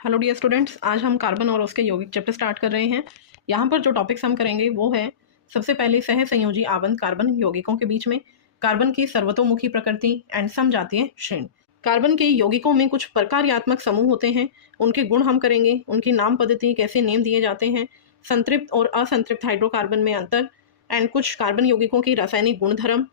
Hello dear students, आज हम carbon और उसके यौगिक चैप्टर स्टार्ट कर रहे हैं। यहाँ पर जो टॉपिक्स हम करेंगे वो है सबसे पहले सह संयोजी आबंध कार्बन यौगिकों के बीच में, कार्बन की सर्वतोमुखी प्रकृति एंड समजातीय श्रेणी। कार्बन के यौगिकों में कुछ प्रकार्यात्मक समूह होते हैं, उनके गुण हम करेंगे, उनकी नाम पद्धति, कैसे नेम दिए जाते हैं, संतृप्त और असंतृप्त हाइड्रोकार्बन में अंतर एंड कुछ कार्बन यौगिकों की रासायनिक गुणधर्म,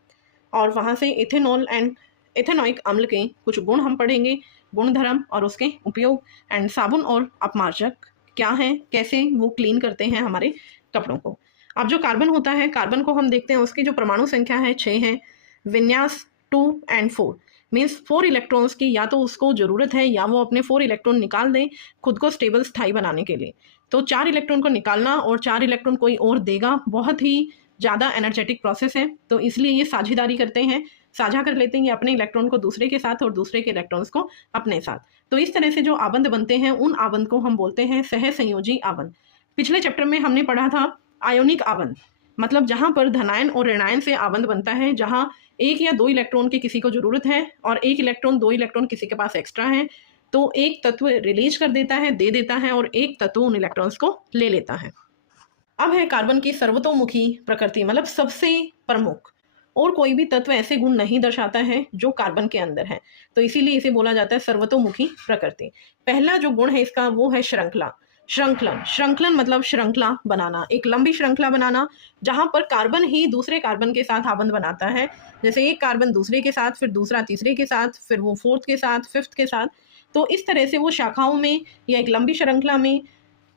और वहाँ से इथेनॉल एंड इथेनॉइक अम्ल के कुछ गुण हम पढ़ेंगे, गुणधर्म और उसके उपयोग एंड साबुन और अपमार्जक क्या है, कैसे वो क्लीन करते हैं हमारे कपड़ों को। अब जो कार्बन होता है, कार्बन को हम देखते हैं, उसकी जो परमाणु संख्या है 6 है, विन्यास 2 एंड 4 मीन्स 4 इलेक्ट्रॉन्स की या तो उसको ज़रूरत है या वो अपने 4 इलेक्ट्रॉन निकाल दें खुद को स्टेबल स्थायी बनाने के लिए। तो 4 इलेक्ट्रॉन को निकालना और 4 इलेक्ट्रॉन कोई और देगा बहुत ही ज़्यादा एनर्जेटिक प्रोसेस है, तो इसलिए ये साझेदारी करते हैं, साझा कर लेते हैं अपने इलेक्ट्रॉन को दूसरे के साथ और दूसरे के इलेक्ट्रॉन्स को अपने साथ। तो इस तरह से जो आबंध बनते हैं उन आबंध को हम बोलते हैं सह संयोजी आबंध। पिछले चैप्टर में हमने पढ़ा था आयोनिक आबंध, मतलब जहां पर धनायन और ऋणायन से आबंध बनता है, जहां एक या दो इलेक्ट्रॉन की किसी को जरूरत है और एक इलेक्ट्रॉन दो इलेक्ट्रॉन किसी के पास एक्स्ट्रा है, तो एक तत्व रिलीज कर देता है, दे देता है, और एक तत्व उन इलेक्ट्रॉन्स को ले लेता है। अब है कार्बन की सर्वतोमुखी प्रकृति, मतलब सबसे प्रमुख, और कोई भी तत्व ऐसे गुण नहीं दर्शाता है जो कार्बन के अंदर है, तो इसीलिए इसे बोला जाता है सर्वतोमुखी प्रकृति। पहला जो गुण है इसका वो है श्रृंखला। श्रृंखलन, श्रृंखलन मतलब श्रृंखला बनाना, एक लंबी श्रृंखला बनाना जहां पर कार्बन ही दूसरे कार्बन के साथ आबंध बनाता है, जैसे एक कार्बन दूसरे के साथ, फिर दूसरा तीसरे के साथ, फिर वो फोर्थ के साथ, फिफ्थ के साथ। तो इस तरह से वो शाखाओं में या एक लंबी श्रृंखला में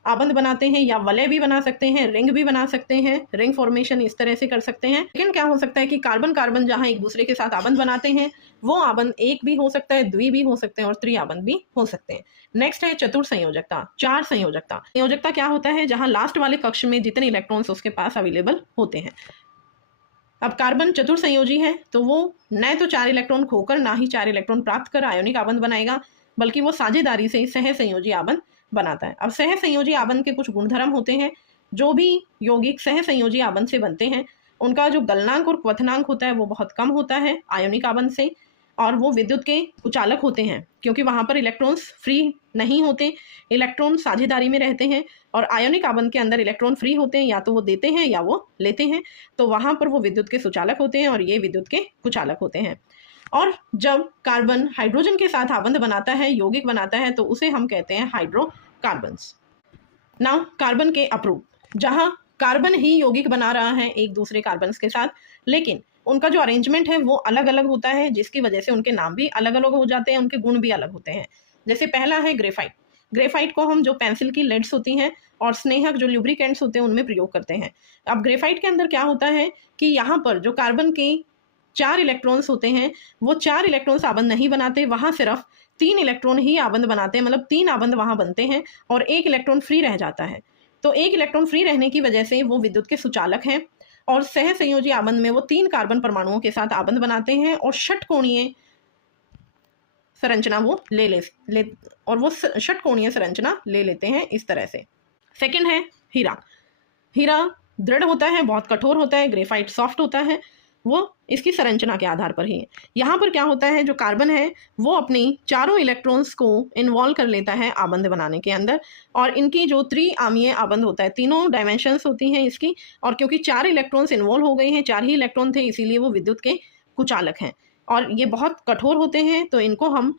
आबंध बनाते हैं, या वलय भी बना सकते हैं, रिंग भी बना सकते हैं, रिंग फॉर्मेशन इस तरह से कर सकते हैं। लेकिन क्या हो सकता है कि कार्बन कार्बन जहां एक दूसरे के साथ आबंध बनाते हैं वो आबंध एक भी हो सकता है, द्वि भी हो सकते हैं और त्रिआबंध भी हो सकते हैं। नेक्स्ट है चतुर संयोजकता, चार संयोजकता। संयोजकता क्या होता है? जहां लास्ट वाले कक्ष में जितने इलेक्ट्रॉन्स उसके पास अवेलेबल होते हैं। अब कार्बन चतुर संयोजी है, तो वो न तो 4 इलेक्ट्रॉन खोकर ना ही 4 इलेक्ट्रॉन प्राप्त कर आयोनिक आबंध बनाएगा, बल्कि वो साझेदारी से सह संयोजी आबंध बनाता है। अब सह संयोजी आबंध के कुछ गुणधर्म होते हैं। जो भी यौगिक सह संयोजी आबंध से बनते हैं उनका जो गलनांक और क्वथनांक होता है वो बहुत कम होता है आयोनिक आबंध से, और वो विद्युत के कुचालक होते हैं क्योंकि वहां पर इलेक्ट्रॉन्स फ्री नहीं होते, इलेक्ट्रॉन साझेदारी में रहते हैं। और आयोनिक आबंध के अंदर इलेक्ट्रॉन फ्री होते हैं, या तो वो देते हैं या वो लेते हैं, तो वहां पर वो विद्युत के सुचालक होते हैं और ये विद्युत के कुचालक होते हैं। और जब कार्बन हाइड्रोजन के साथ आबंध बनाता है, यौगिक बनाता है, तो उसे हम कहते हैं हाइड्रोकार्बन्स। नाउ कार्बन के अपरूप, जहां कार्बन ही यौगिक बना रहा है एक दूसरे कार्बन्स के साथ, लेकिन उनका जो अरेंजमेंट है वो अलग अलग होता है, जिसकी वजह से उनके नाम भी अलग अलग हो जाते हैं, उनके गुण भी अलग होते हैं। जैसे पहला है ग्रेफाइट। ग्रेफाइट को हम जो पेंसिल की लेड्स होती हैं और स्नेहक जो ल्यूब्रिकेंट्स होते हैं उनमें प्रयोग करते हैं। अब ग्रेफाइट के अंदर क्या होता है कि यहाँ पर जो कार्बन के 4 इलेक्ट्रॉन्स होते हैं वो 4 इलेक्ट्रॉन्स आबंध नहीं बनाते, वहां सिर्फ 3 इलेक्ट्रॉन ही आबंध बनाते हैं, मतलब 3 आबंध वहां बनते हैं और एक इलेक्ट्रॉन फ्री रह जाता है। तो एक इलेक्ट्रॉन फ्री रहने की वजह से वो विद्युत के सुचालक हैं, और सह संयोजी आबंध में वो 3 कार्बन परमाणुओं के साथ आबंध बनाते हैं और षटकोणीय संरचना वो ले और वो षटकोणीय संरचना ले लेते हैं इस तरह से। सेकंड है हीरा। हीरा दृढ़ होता है, बहुत कठोर होता है, ग्रेफाइट सॉफ्ट होता है, वो इसकी संरचना के आधार पर ही है। यहाँ पर क्या होता है, जो कार्बन है वो अपनी चारों इलेक्ट्रॉन्स को इन्वॉल्व कर लेता है आबंध बनाने के अंदर, और इनकी जो त्रिआमीय आबंध होता है, तीनों डायमेंशंस होती हैं इसकी, और क्योंकि 4 इलेक्ट्रॉन्स इन्वॉल्व हो गए हैं, 4 ही इलेक्ट्रॉन थे, इसीलिए वो विद्युत के कुचालक हैं और ये बहुत कठोर होते हैं, तो इनको हम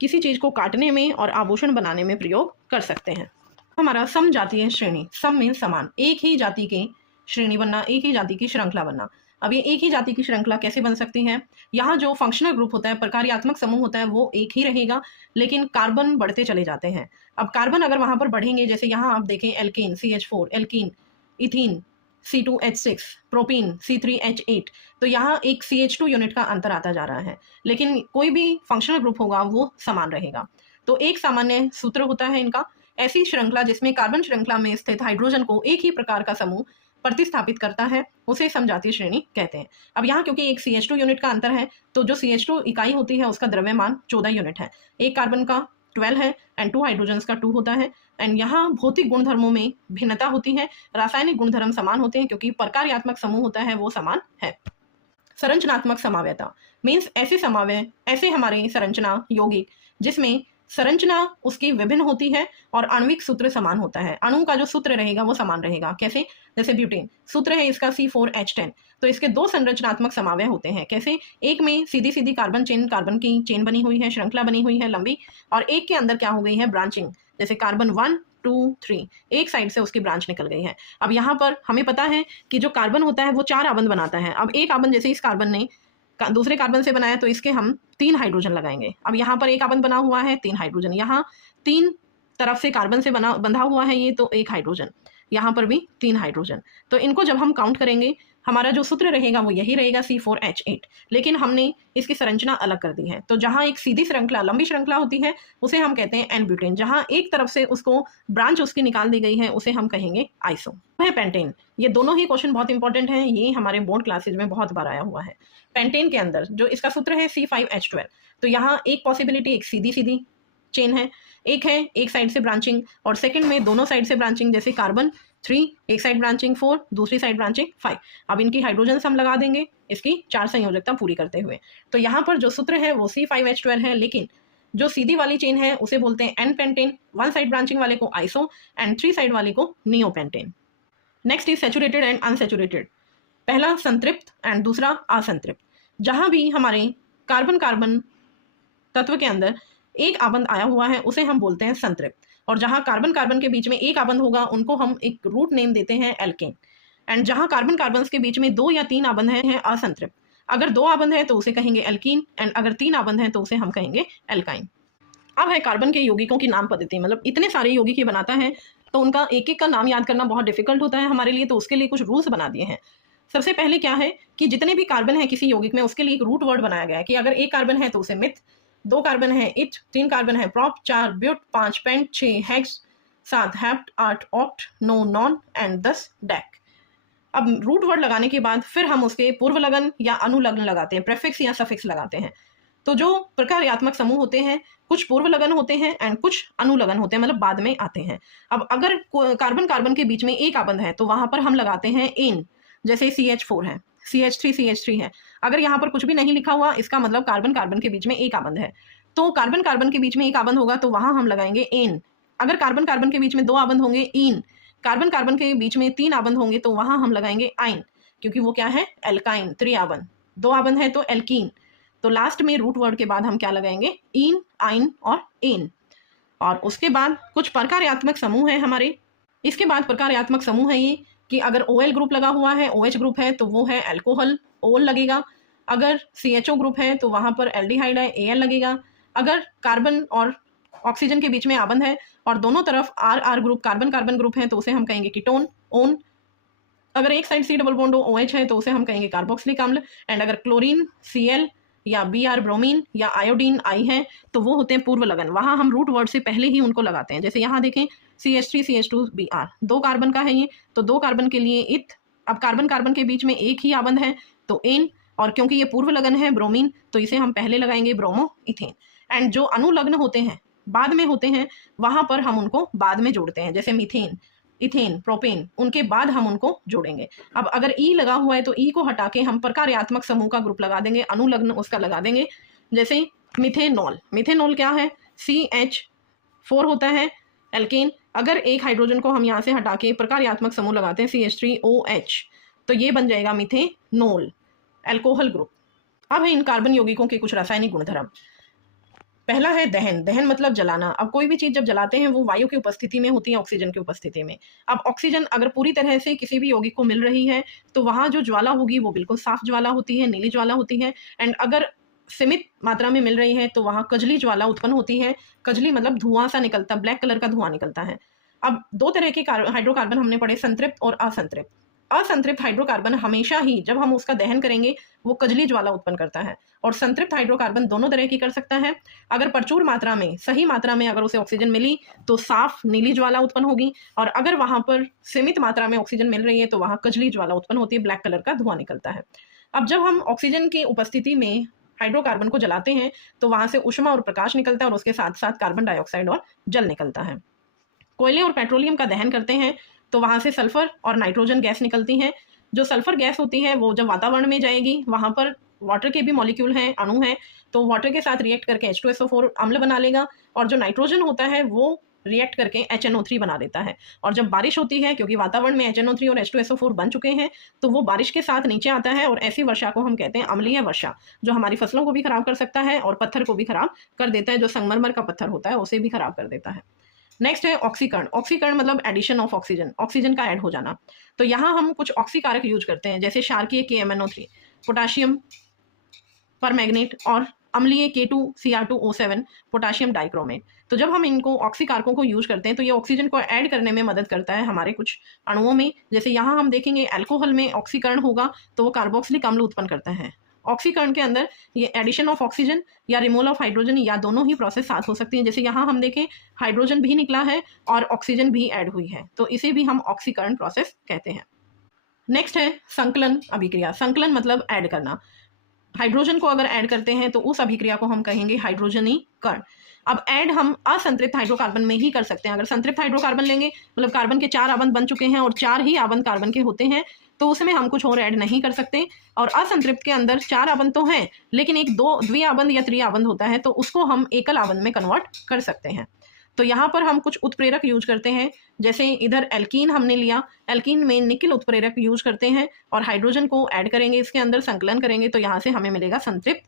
किसी चीज़ को काटने में और आभूषण बनाने में प्रयोग कर सकते हैं। हमारा समजातीय श्रेणी, सम में समान, एक ही जाति की श्रेणी बनना, एक ही जाति की श्रृंखला बनना। अब ये एक ही जाति की श्रृंखला कैसे बन सकती है? यहाँ जो फंक्शनल ग्रुप होता है, प्रकार्यात्मक समूह होता है, वो एक ही रहेगा, लेकिन कार्बन बढ़ते चले जाते हैं। अब कार्बन अगर वहां पर बढ़ेंगे, जैसे यहाँ आप देखें alkene CH4, alkene ethene C2H6, propene C3H8, तो यहाँ एक CH2 यूनिट का अंतर आता जा रहा है, लेकिन कोई भी फंक्शनल ग्रुप होगा वो समान रहेगा। तो एक सामान्य सूत्र होता है इनका। ऐसी श्रृंखला जिसमें कार्बन श्रृंखला में स्थित हाइड्रोजन को एक ही प्रकार का समूह प्रतिस्थापित करता है उसे समजातीय श्रेणी कहते हैं। अब यहाँ क्योंकि एक CH2 यूनिट का अंतर है, तो जो CH2 इकाई होती है उसका द्रव्यमान 14 यूनिट है, एक कार्बन का 12 है एंड 2 हाइड्रोजन का 2 होता है। एंड यहाँ भौतिक गुणधर्मों में भिन्नता होती है, रासायनिक गुणधर्म समान होते हैं क्योंकि प्रकार्यात्मक समूह होता है वो समान है। संरचनात्मक समावयता मीन्स ऐसे समावय, ऐसे हमारे संरचना यौगिक जिसमें संरचना उसकी विभिन्न होती है और आणविक सूत्र समान होता है। अणु का जो सूत्र रहेगा वो समान रहेगा। कैसे? जैसे ब्यूटेन सूत्र है इसका C4H10, तो इसके दो संरचनात्मक समन्वय होते हैं। कैसे? एक में सीधी सीधी कार्बन की चेन बनी हुई है, श्रृंखला बनी हुई है लंबी, और एक के अंदर क्या हो गई है? ब्रांचिंग। जैसे कार्बन 1 2 3 एक साइड से उसकी ब्रांच निकल गई है। अब यहाँ पर हमें पता है कि जो कार्बन होता है वो 4 आबंध बनाता है। अब एक आबंध जैसे इस कार्बन ने दूसरे कार्बन से बनाया तो इसके हम 3 हाइड्रोजन लगाएंगे। अब यहाँ पर एक आबंध बना हुआ है, 3 हाइड्रोजन, यहाँ 3 तरफ से कार्बन से बंधा हुआ है ये, तो 1 हाइड्रोजन, यहाँ पर भी 3 हाइड्रोजन। तो इनको जब हम काउंट करेंगे हमारा जो सूत्र रहेगा वो यही रहेगा C4H8, लेकिन हमने इसकी संरचना अलग कर दी है। तो जहाँ एक सीधी श्रृंखला लंबी श्रृंखला होती है उसे हम कहते हैं N-ब्यूटेन, जहाँ एक तरफ से उसको ब्रांच उसकी निकाल दी गई है उसे हम कहेंगे आइसो। है पेंटेन। ये दोनों ही क्वेश्चन बहुत इंपॉर्टेंट हैं, ये हमारे बोर्ड क्लासेज में बहुत बार आया हुआ है। पेंटेन के अंदर जो इसका सूत्र है C5H12, तो यहाँ एक पॉसिबिलिटी एक सीधी सीधी चेन है, एक है एक साइड से ब्रांचिंग, और सेकंड में दोनों साइड से ब्रांचिंग, जैसे कार्बन 3 एक साइड ब्रांचिंग 4 दूसरी साइड ब्रांचिंग 5। अब इनकी हाइड्रोजन हम लगा देंगे इसकी 4 संयोजकता पूरी करते हुए। तो यहाँ पर जो सूत्र है वो C5H12 है, लेकिन जो सीधी वाली चेन है उसे बोलते हैं N पेंटेन, 1 साइड ब्रांचिंग वाले को आइसो एंड 3 साइड वाली को neopentane. Next is saturated and unsaturated. पहला संतृप्त एंड दूसरा असंतृप्त। जहां भी हमारे कार्बन कार्बन तत्व के अंदर एक आबंध आया हुआ है उसे हम बोलते हैं संतृप्त, और जहां कार्बन कार्बन के बीच में एक आबंध होगा उनको हम एक रूट नेम देते हैं एल्केन। एंड जहां कार्बन कार्बन के बीच में 2 या 3 आबंध हैं असंतृप्त। अगर 2 आबंध है तो उसे कहेंगे एल्कीन, एंड अगर 3 आबंध है तो उसे हम कहेंगे एल्काइन। अब है कार्बन के यौगिकों की नाम पद्धति, मतलब इतने सारे यौगिक बनाता है तो उनका एक एक का नाम याद करना बहुत डिफिकल्ट होता है हमारे लिए, तो उसके लिए कुछ रूल्स बना दिए हैं। सबसे पहले क्या है कि जितने भी कार्बन है किसी यौगिक में उसके लिए एक रूट वर्ड बनाया गया है कि अगर एक कार्बन है तो उसे मिथ, 2 कार्बन है इथ, 3 कार्बन है prop, 4 but, 5 pent, 6 hex, 7 hept, 8 oct, 9 non and 10 dec. अब रूट वर्ड लगाने के बाद फिर हम उसके पूर्व लगन या अनुलग्न लगाते हैं, प्रेफिक्स या सफिक्स लगाते हैं। तो जो प्रकार्यात्मक समूह होते हैं कुछ पूर्व लगन होते हैं एंड कुछ अनुलग्न होते हैं, मतलब बाद में आते हैं। अब अगर कार्बन कार्बन के बीच में एक आबंध है तो वहां पर हम लगाते हैं एन, जैसे CH4 है, CH3 है। अगर यहाँ पर कुछ भी नहीं लिखा हुआ इसका मतलब कार्बन कार्बन के बीच में एक आबंध है, तो कार्बन कार्बन के बीच में एक आबंध होगा तो वहां हम लगाएंगे एन। अगर कार्बन कार्बन के बीच में 2 आबंध होंगे इन, कार्बन कार्बन के बीच में 3 आबंध होंगे तो वहां हम लगाएंगे आइन, क्योंकि वो क्या है एल्काइन, 3 आबंध, 2 आबंध है तो एल्कीन। तो लास्ट में रूट वर्ड के बाद हम क्या लगाएंगे इन, आइन और एन। और उसके बाद कुछ प्रकार्यात्मक समूह है हमारे। इसके बाद प्रकार्यात्मक समूह है ये कि अगर OL ग्रुप लगा हुआ है, OH ग्रुप है तो वो है अल्कोहल, ओल लगेगा। अगर CHO ग्रुप है तो वहां पर एल्डिहाइड है, AL लगेगा। अगर कार्बन और ऑक्सीजन के बीच में आबंध है और दोनों तरफ RR group carbon carbon group है तो उसे हम कहेंगे कीटोन, ओन। अगर एक side C double bond OH है तो उसे हम कहेंगे कार्बोक्सिलिक अम्ल। एंड अगर क्लोरीन Cl या Br ब्रोमीन या आयोडीन I है तो वो होते हैं पूर्व लगन, वहां हम रूट वर्ड से पहले ही उनको लगाते हैं। जैसे यहाँ देखें CH3 CH2 Br, 2 कार्बन का है ये, तो 2 कार्बन के लिए इथ। अब कार्बन कार्बन के बीच में एक ही आबंध है तो एन, और क्योंकि ये पूर्व लगन है ब्रोमीन तो इसे हम पहले लगाएंगे ब्रोमो इथेन। एंड जो अनुलग्न होते हैं बाद में होते हैं वहां पर हम उनको बाद में जोड़ते हैं, जैसे मीथेन, इथेन, प्रोपेन, उनके बाद हम उनको जोड़ेंगे। अब अगर ई लगा हुआ है तो ई को हटा के हम प्रकार्यात्मक समूह का ग्रुप लगा देंगे, अनुलग्न उसका लगा देंगे। जैसे मिथेनॉल, मिथेनॉल क्या है CH4 होता है एल्केन। अगर एक हाइड्रोजन को हम यहाँ से हटा के प्रकार्यात्मक समूह लगाते हैं CH3OH तो ये बन जाएगा मिथेनॉल, अल्कोहल ग्रुप। अब है इन कार्बन यौगिकों के कुछ रासायनिक गुणधर्म। पहला है दहन। दहन मतलब जलाना। अब कोई भी चीज जब जलाते हैं वो वायु की उपस्थिति में होती है, ऑक्सीजन की उपस्थिति में। अब ऑक्सीजन अगर पूरी तरह से किसी भी यौगिक को मिल रही है तो वहां जो ज्वाला होगी वो बिल्कुल साफ ज्वाला होती है, नीली ज्वाला होती है। एंड अगर सीमित मात्रा में मिल रही है तो वहां कजली ज्वाला उत्पन्न होती है। कजली मतलब धुआं सा निकलता, ब्लैक कलर का धुआं निकलता है। अब 2 तरह के हाइड्रोकार्बन हमने पढ़े, संतृप्त और असंतृप्त। असंतृप्त हाइड्रोकार्बन हमेशा ही जब हम उसका दहन करेंगे वो कजली ज्वाला उत्पन्न करता है, और संतृप्त हाइड्रोकार्बन दोनों तरह की कर सकता है। अगर प्रचुर मात्रा में, सही मात्रा में अगर उसे ऑक्सीजन मिली तो साफ नीली ज्वाला उत्पन्न होगी, और अगर वहां पर सीमित मात्रा में ऑक्सीजन मिल रही है तो वहां कजली ज्वाला उत्पन्न होती है, ब्लैक कलर का धुआं निकलता है। अब जब हम ऑक्सीजन की उपस्थिति में हाइड्रोकार्बन को जलाते हैं तो वहां से ऊष्मा और प्रकाश निकलता है और उसके साथ साथ कार्बन डाइऑक्साइड और जल निकलता है। कोयले और पेट्रोलियम का दहन करते हैं तो वहां से सल्फर और नाइट्रोजन गैस निकलती हैं। जो सल्फर गैस होती है वो जब वातावरण में जाएगी वहां पर वाटर के भी मॉलिक्यूल हैं, अणु हैं, तो वाटर के साथ रिएक्ट करके H2SO4 अम्ल बना लेगा, और जो नाइट्रोजन होता है वो रिएक्ट करके HNO3 बना देता है। और जब बारिश होती है, क्योंकि वातावरण में HNO3 और H2SO4 बन चुके हैं, तो वो बारिश के साथ नीचे आता है, और ऐसी वर्षा को हम कहते हैं अम्लीय वर्षा, जो हमारी फसलों को भी खराब कर सकता है और पत्थर को भी खराब कर देता है, जो संगमरमर का पत्थर होता है उसे भी खराब कर देता है। नेक्स्ट है ऑक्सीकरण। ऑक्सीकरण मतलब एडिशन ऑफ ऑक्सीजन, ऑक्सीजन का ऐड हो जाना। तो यहाँ हम कुछ ऑक्सीकारक यूज करते हैं, जैसे क्षारकीय KMnO3, पोटाशियम परमैंगनेट और अम्लीय K2Cr2O7, पोटाशियम डाइक्रोमेट। तो जब हम इनको ऑक्सीकारकों को यूज करते हैं तो ये ऑक्सीजन को ऐड करने में मदद करता है हमारे कुछ अणुओं में। जैसे यहाँ हम देखेंगे अल्कोहल में ऑक्सीकरण होगा तो वो कार्बोक्सिलिक अम्ल उत्पन्न करता है। ऑक्सीकरण के अंदर ये एडिशन ऑफ ऑक्सीजन या रिमूवल ऑफ हाइड्रोजन या दोनों ही प्रोसेस साथ हो सकती हैं। जैसे यहाँ हम देखें हाइड्रोजन भी निकला है और ऑक्सीजन भी ऐड हुई है, तो इसे भी हम ऑक्सीकरण प्रोसेस कहते हैं। नेक्स्ट है संकलन अभिक्रिया। संकलन मतलब ऐड करना। हाइड्रोजन को अगर ऐड करते हैं तो उस अभिक्रिया को हम कहेंगे हाइड्रोजनीकरण। अब ऐड हम असंतृप्त हाइड्रोकार्बन में ही कर सकते हैं। अगर संतृप्त हाइड्रोकार्बन लेंगे, मतलब कार्बन के 4 आबंध बन चुके हैं और 4 ही आबंध कार्बन के होते हैं, तो उसमें हम कुछ और ऐड नहीं कर सकते। और असंतृप्त के अंदर 4 आबंध तो हैं, लेकिन एक द्विआबंध या त्रिआबंध होता है, तो उसको हम एकल आबंध में कन्वर्ट कर सकते हैं। तो यहाँ पर हम कुछ उत्प्रेरक यूज करते हैं, जैसे इधर एल्कीन हमने लिया, एल्कीन में निकिल उत्प्रेरक यूज करते हैं और हाइड्रोजन को ऐड करेंगे, इसके अंदर संकलन करेंगे, तो यहाँ से हमें मिलेगा संतृप्त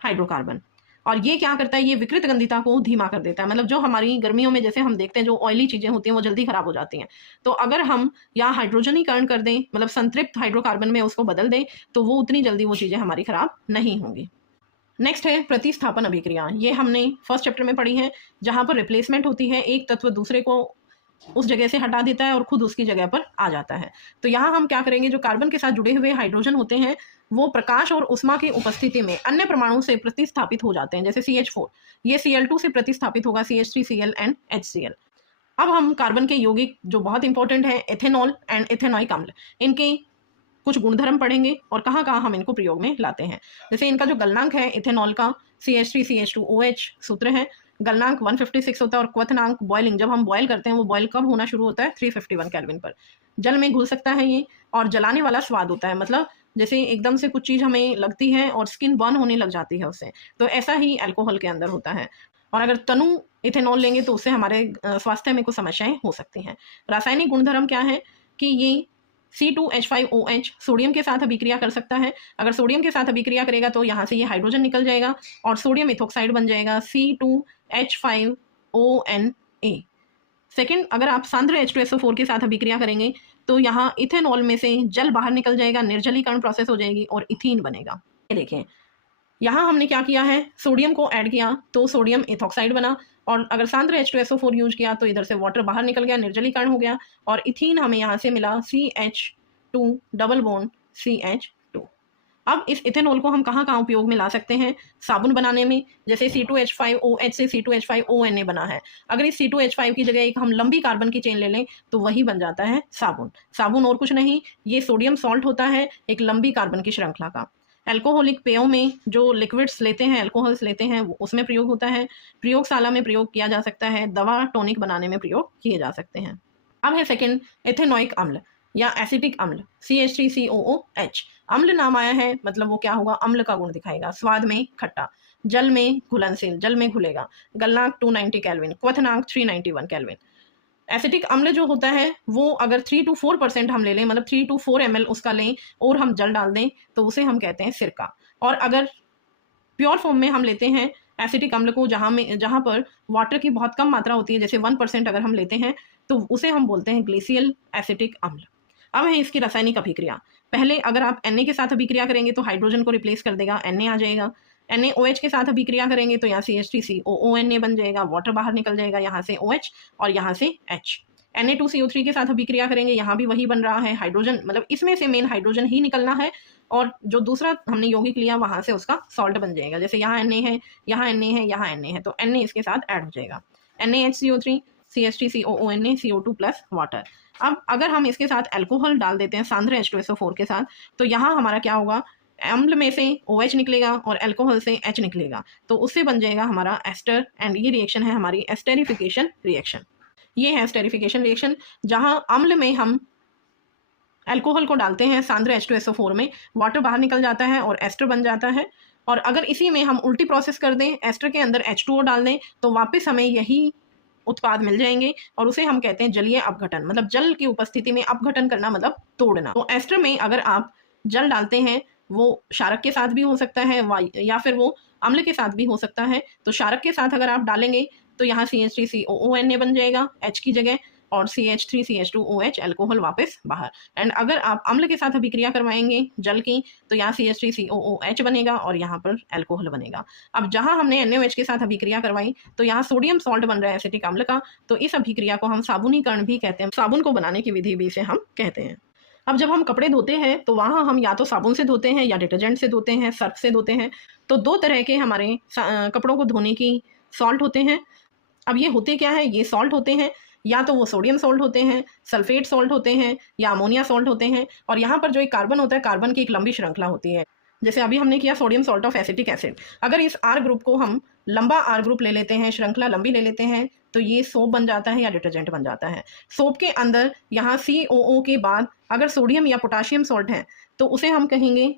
हाइड्रोकार्बन। और ये क्या करता है, ये विकृत गंधिता को धीमा कर देता है। मतलब जो हमारी गर्मियों में जैसे हम देखते हैं जो ऑयली चीजें होती हैं वो जल्दी खराब हो जाती हैं, तो अगर हम यहाँ हाइड्रोजनीकरण कर दें, मतलब संतृप्त हाइड्रोकार्बन में उसको बदल दें, तो वो उतनी जल्दी वो चीजें हमारी खराब नहीं होंगी। नेक्स्ट है प्रतिस्थापन अभिक्रिया। ये हमने फर्स्ट चैप्टर में पढ़ी है, जहां पर रिप्लेसमेंट होती है, एक तत्व दूसरे को उस जगह से हटा देता है और खुद उसकी जगह पर आ जाता है। तो यहाँ हम क्या करेंगे, जो कार्बन के साथ जुड़े हुए हाइड्रोजन होते हैं वो प्रकाश और उष्मा की उपस्थिति में अन्य परमाणु से प्रतिस्थापित हो जाते हैं। जैसे CH4, ये Cl2 से प्रतिस्थापित होगा, CH3Cl एंड HCl। अब हम कार्बन के यौगिक जो बहुत इंपॉर्टेंट है, एथेनॉल एंड एथेनॉइक अम्ल, इनके कुछ गुणधर्म पढ़ेंगे और कहाँ कहाँ हम इनको प्रयोग में लाते हैं। जैसे इनका जो गलनांक है इथेनॉल का, CH3CH2OH सूत्र है, गलनांक 156 होता है, और क्वथनांक बॉइलिंग, जब हम बॉयल करते हैं वो बॉयल कब होना शुरू होता है, 351 केल्विन पर। जल में घुल सकता है ये, और जलाने वाला स्वाद होता है, मतलब जैसे एकदम से कुछ चीज़ हमें लगती है और स्किन बर्न होने लग जाती है उससे, तो ऐसा ही अल्कोहल के अंदर होता है। और अगर तनु इथेनॉल लेंगे तो उससे हमारे स्वास्थ्य में कुछ समस्याएं हो सकती हैं। रासायनिक गुणधर्म क्या है कि ये C2H5OH सोडियम के साथ अभिक्रिया कर सकता है। अगर सोडियम के साथ अभिक्रिया करेगा तो यहाँ से ये हाइड्रोजन निकल जाएगा और सोडियम इथोक्साइड बन जाएगा, C2H5ONA। सेकेंड, अगर आप सांद्र H2SO4 के साथ अभिक्रिया करेंगे तो यहाँ इथेनॉल में से जल बाहर निकल जाएगा, निर्जलीकरण प्रोसेस हो जाएगी और इथीन बनेगा। ये देखें, यहाँ हमने क्या किया है, सोडियम को ऐड किया तो सोडियम इथोक्साइड बना, और अगर सांद्र H2SO4 यूज किया तो इधर से वाटर बाहर निकल गया, निर्जलीकरण हो गया, और इथीन हमें यहाँ से मिला CH2 डबल बॉन्ड CH2। अब इस इथेनॉल को हम कहाँ कहाँ उपयोग में ला सकते हैं, साबुन बनाने में, जैसे C2H5OH से C2H5ONA बना है, अगर इस C2H5 की जगह एक हम लंबी कार्बन की चेन ले लें तो वही बन जाता है साबुन। साबुन और कुछ नहीं, ये सोडियम सॉल्ट होता है एक लंबी कार्बन की श्रृंखला का। अल्कोहलिक पेयों में जो लिक्विड्स लेते हैं, अल्कोहल्स लेते हैं, वो उसमें प्रयोग होता है, प्रयोगशाला में प्रयोग किया जा सकता है, दवा टॉनिक बनाने में प्रयोग किए जा सकते हैं। अब है सेकंड, एथेनॉइक अम्ल या एसिटिक अम्ल, CH3COOH। अम्ल नाम आया है, मतलब वो क्या होगा, अम्ल का गुण दिखाएगा, स्वाद में खट्टा, जल में घुलनशील, जल में घुलेगा, गलनांक 290 केल्विन, क्वथनांक 391 केल्विन। एसिटिक अम्ल जो होता है वो अगर 3 to 4% हम ले लें, मतलब 3 to 4 ml उसका लें और हम जल डाल दें तो उसे हम कहते हैं सिरका। और अगर प्योर फॉर्म में हम लेते हैं एसिटिक अम्ल को, जहाँ पर वाटर की बहुत कम मात्रा होती है, जैसे 1% अगर हम लेते हैं तो उसे हम बोलते हैं ग्लेशियल एसिटिक अम्ल। अब है इसकी रासायनिक अभिक्रिया। पहले अगर आप Na के साथ अभिक्रिया करेंगे तो हाइड्रोजन को रिप्लेस कर देगा, Na आ जाएगा। NaOH के साथ अभिक्रिया करेंगे तो यहाँ CH3COONA बन जाएगा, वाटर बाहर निकल जाएगा, यहाँ से OH और यहाँ से H। Na2CO3 के साथ अभिक्रिया करेंगे, यहाँ भी वही बन रहा है, हाइड्रोजन, मतलब इसमें से मेन हाइड्रोजन ही निकलना है, और जो दूसरा हमने यौगिक लिया वहाँ से उसका सॉल्ट बन जाएगा। जैसे यहाँ Na है, यहाँ Na है, यहाँ Na है, तो Na इसके साथ ऐड हो जाएगा, NaHCO3, CH3COONA, CO2 plus water. अब अगर हम इसके साथ अल्कोहल डाल देते हैं सांद्र H2SO4 के साथ, तो यहाँ हमारा क्या होगा, अम्ल में से OH निकलेगा और अल्कोहल से H निकलेगा, तो उससे बन जाएगा हमारा एस्टर, एंड ये रिएक्शन है हमारी एस्टेरिफिकेशन रिएक्शन। ये है एस्टेरिफिकेशन रिएक्शन, जहाँ अम्ल में हम अल्कोहल को डालते हैं सांद्र H2SO4 में, वाटर बाहर निकल जाता है और एस्टर बन जाता है। और अगर इसी में हम उल्टी प्रोसेस कर दें, एस्टर के अंदर H2O डाल दें, तो वापस हमें यही उत्पाद मिल जाएंगे और उसे हम कहते हैं जलीय अपघटन। मतलब जल की उपस्थिति में अपघटन करना मतलब तोड़ना। तो एस्टर में अगर आप जल डालते हैं, वो क्षारक के साथ भी हो सकता है या फिर वो अम्ल के साथ भी हो सकता है। तो क्षारक के साथ अगर आप डालेंगे तो यहाँ CH3COONA बन जाएगा H की जगह, और CH3CH2OH अल्कोहल वापस बाहर। एंड अगर आप अम्ल के साथ अभिक्रिया करवाएंगे जल की, तो यहाँ CH3COOH बनेगा और यहाँ पर अल्कोहल बनेगा। अब जहाँ हमने NaOH के साथ अभिक्रिया करवाई तो यहाँ सोडियम सॉल्ट बन रहा है एसिटिक अम्ल का, तो इस अभिक्रिया को हम साबुनीकरण भी कहते हैं। साबुन को बनाने की विधि भी इसे हम कहते हैं। अब जब हम कपड़े धोते हैं तो वहाँ हम या तो साबुन से धोते हैं या डिटर्जेंट से धोते हैं, सर्फ से धोते हैं। तो दो तरह के हमारे कपड़ों को धोने की सॉल्ट होते हैं। अब ये होते क्या है, ये सॉल्ट होते हैं, या तो वो सोडियम सॉल्ट होते हैं, सल्फेट सॉल्ट होते हैं, या अमोनिया सॉल्ट होते हैं। और यहाँ पर जो एक कार्बन होता है, कार्बन की एक लंबी श्रृंखला होती है। जैसे अभी हमने किया sodium salt of acetic acid. अगर इस R ग्रुप को हम लंबा R ग्रुप ले लेते हैं, श्रृंखला लंबी ले लेते हैं, तो ये सोप बन जाता है या डिटर्जेंट बन जाता है। सोप के अंदर यहाँ COO के बाद अगर सोडियम या पोटाशियम सॉल्ट है तो उसे हम कहेंगे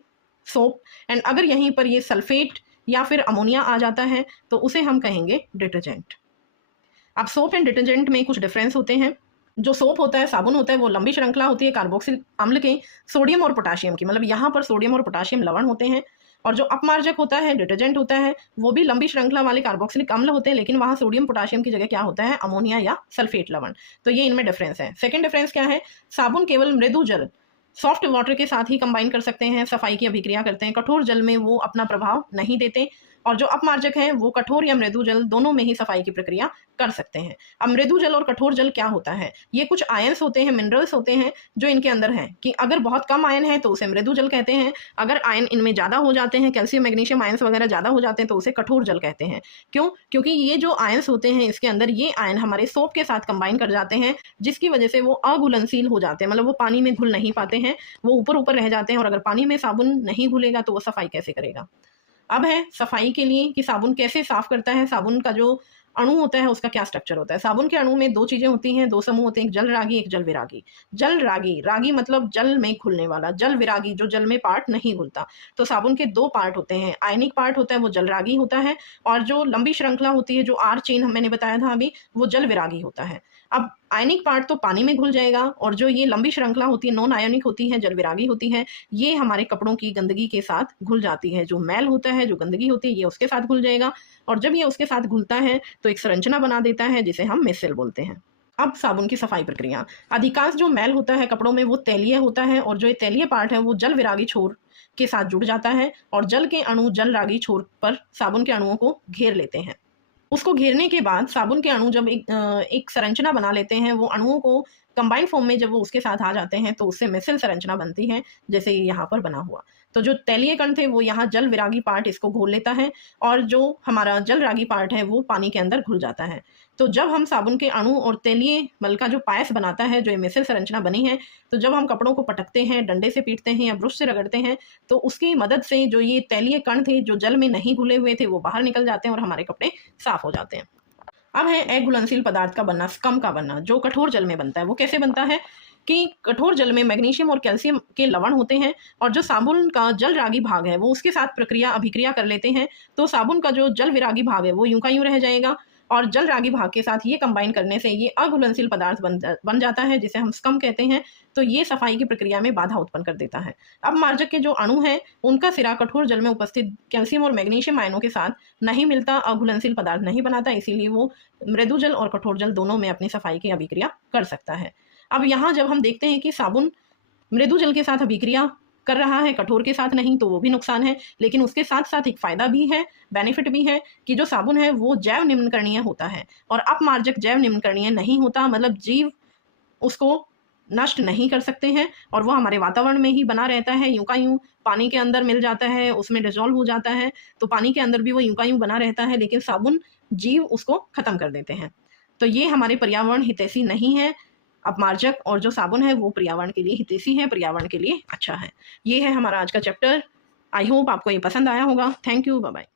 सोप। एंड अगर यहीं पर ये सल्फेट या फिर अमोनिया आ जाता है तो उसे हम कहेंगे डिटर्जेंट। अब सोप एंड डिटर्जेंट में कुछ डिफरेंस होते हैं। जो सोप होता है, साबुन होता है, वो लंबी श्रृंखला होती है कार्बोक्सिल अम्ल के सोडियम और पोटाशियम की। मतलब यहाँ पर सोडियम और पोटाशियम लवण होते हैं। और जो अपमार्जक होता है, डिटर्जेंट होता है, वो भी लंबी श्रृंखला वाले कार्बोक्सिलिक अम्ल होते हैं, लेकिन वहाँ सोडियम पोटाशियम की जगह क्या होता है, अमोनिया या सल्फेट लवण। तो ये इनमें डिफरेंस है। सेकेंड डिफरेंस क्या है, साबुन केवल मृदु जल सॉफ्ट वाटर के साथ ही कंबाइन कर सकते हैं, सफाई की अभिक्रिया करते हैं। कठोर जल में वो अपना प्रभाव नहीं देते। और जो अपमार्जक हैं वो कठोर या मृदु जल दोनों में ही सफाई की प्रक्रिया कर सकते हैं। अब मृदु जल और कठोर जल क्या होता है, ये कुछ आयंस होते हैं, मिनरल्स होते हैं जो इनके अंदर हैं। कि अगर बहुत कम आयन है तो उसे मृदु जल कहते हैं, अगर आयन इनमें ज़्यादा हो जाते हैं, कैल्शियम मैग्नीशियम आयंस वगैरह ज़्यादा हो जाते हैं, तो उसे कठोर जल कहते हैं। क्यों? क्योंकि ये जो आयंस होते हैं इसके अंदर, ये आयन हमारे सोप के साथ कंबाइन कर जाते हैं, जिसकी वजह से वो अघुलनशील हो जाते हैं। मतलब वो पानी में घुल नहीं पाते हैं, वो ऊपर ऊपर रह जाते हैं। और अगर पानी में साबुन नहीं घुलेगा तो वो सफाई कैसे करेगा। अब है सफाई के लिए कि साबुन कैसे साफ करता है। साबुन का जो अणु होता है उसका क्या स्ट्रक्चर होता है। साबुन के अणु में दो चीजें होती हैं, दो समूह होते हैं, एक जल रागी एक जल विरागी। जल रागी, रागी मतलब जल में घुलने वाला, जल विरागी जो जल में पार्ट नहीं घुलता। तो साबुन के दो पार्ट होते हैं, आयनिक पार्ट होता है वो जल रागी होता है, और जो लंबी श्रृंखला होती है जो R चेन मैंने बताया था अभी, वो जल विरागी होता है। अब आयनिक पार्ट तो पानी में घुल जाएगा, और जो ये लंबी श्रृंखला होती है नॉन आयोनिक होती है, जल विरागी होती है, ये हमारे कपड़ों की गंदगी के साथ घुल जाती है। जो मैल होता है, जो गंदगी होती है, ये उसके साथ घुल जाएगा। और जब ये उसके साथ घुलता है तो एक संरचना बना देता है जिसे हम मिसेल बोलते हैं। अब साबुन की सफाई प्रक्रिया, अधिकांश जो मैल होता है कपड़ों में वो तैलीय होता है, और जो ये तैलीय पार्ट है वो जल विरागी छोर के साथ जुड़ जाता है, और जल के अणु जल रागी छोर पर साबुन के अणुओं को घेर लेते हैं। उसको घेरने के बाद साबुन के अणु जब एक संरचना बना लेते हैं, वो अणुओं को कंबाइंड फॉर्म में जब वो उसके साथ आ जाते हैं तो उससे मिसेल संरचना बनती है, जैसे यहाँ पर बना हुआ। तो जो तैलीय कण थे वो यहाँ जल विरागी पार्ट इसको घोल लेता है, और जो हमारा जल रागी पार्ट है वो पानी के अंदर घुल जाता है। तो जब हम साबुन के अणु और तैलीय मल का जो पायस बनाता है, जो ये मिसेल संरचना बनी है, तो जब हम कपड़ों को पटकते हैं, डंडे से पीटते हैं या ब्रश से रगड़ते हैं, तो उसकी मदद से जो ये तैलीय कण थे जो जल में नहीं घुले हुए थे वो बाहर निकल जाते हैं और हमारे कपड़े साफ हो जाते हैं। अब है अघुलनशील पदार्थ का बनना, स्कम का बनना, जो कठोर जल में बनता है। वो कैसे बनता है कि कठोर जल में मैग्नीशियम और कैल्शियम के लवण होते हैं, और जो साबुन का जल रागी भाग है वो उसके साथ अभिक्रिया कर लेते हैं। तो साबुन का जो जल विरागी भाग है वो यूं का यूं रह जाएगा, और जल रागी भाग के साथ ये कंबाइन करने से ये अघुलनशील पदार्थ बन जाता है, जिसे हम स्कम कहते हैं। तो ये सफाई की प्रक्रिया में बाधा उत्पन्न कर देता है। अब मार्जक के जो अणु हैं उनका सिरा कठोर जल में उपस्थित कैल्शियम और मैग्नीशियम आयनों के साथ नहीं मिलता, अघुलनशील पदार्थ नहीं बनाता, इसीलिए वो मृदु जल और कठोर जल दोनों में अपनी सफाई की अभिक्रिया कर सकता है। अब यहाँ जब हम देखते हैं कि साबुन मृदु जल के साथ अभिक्रिया कर रहा है, कठोर के साथ नहीं, तो वो भी नुकसान है। लेकिन उसके साथ साथ एक फायदा भी है, बेनिफिट भी है, कि जो साबुन है वो जैव निम्नकरणीय होता है, और अपमार्जक जैव निम्नकरणीय नहीं होता। मतलब जीव उसको नष्ट नहीं कर सकते हैं, और वो हमारे वातावरण में ही बना रहता है, यूं का यूं पानी के अंदर मिल जाता है, उसमें डिजोल्व हो जाता है, तो पानी के अंदर भी वो यूं का यूं बना रहता है, लेकिन साबुन जीव उसको खत्म कर देते हैं। तो ये हमारे पर्यावरण हितैषी नहीं है। अपमार्जक और जो साबुन है वो पर्यावरण के लिए हितैषी है, पर्यावरण के लिए अच्छा है। ये है हमारा आज का चैप्टर। आई होप आपको ये पसंद आया होगा। Thank you, bye bye.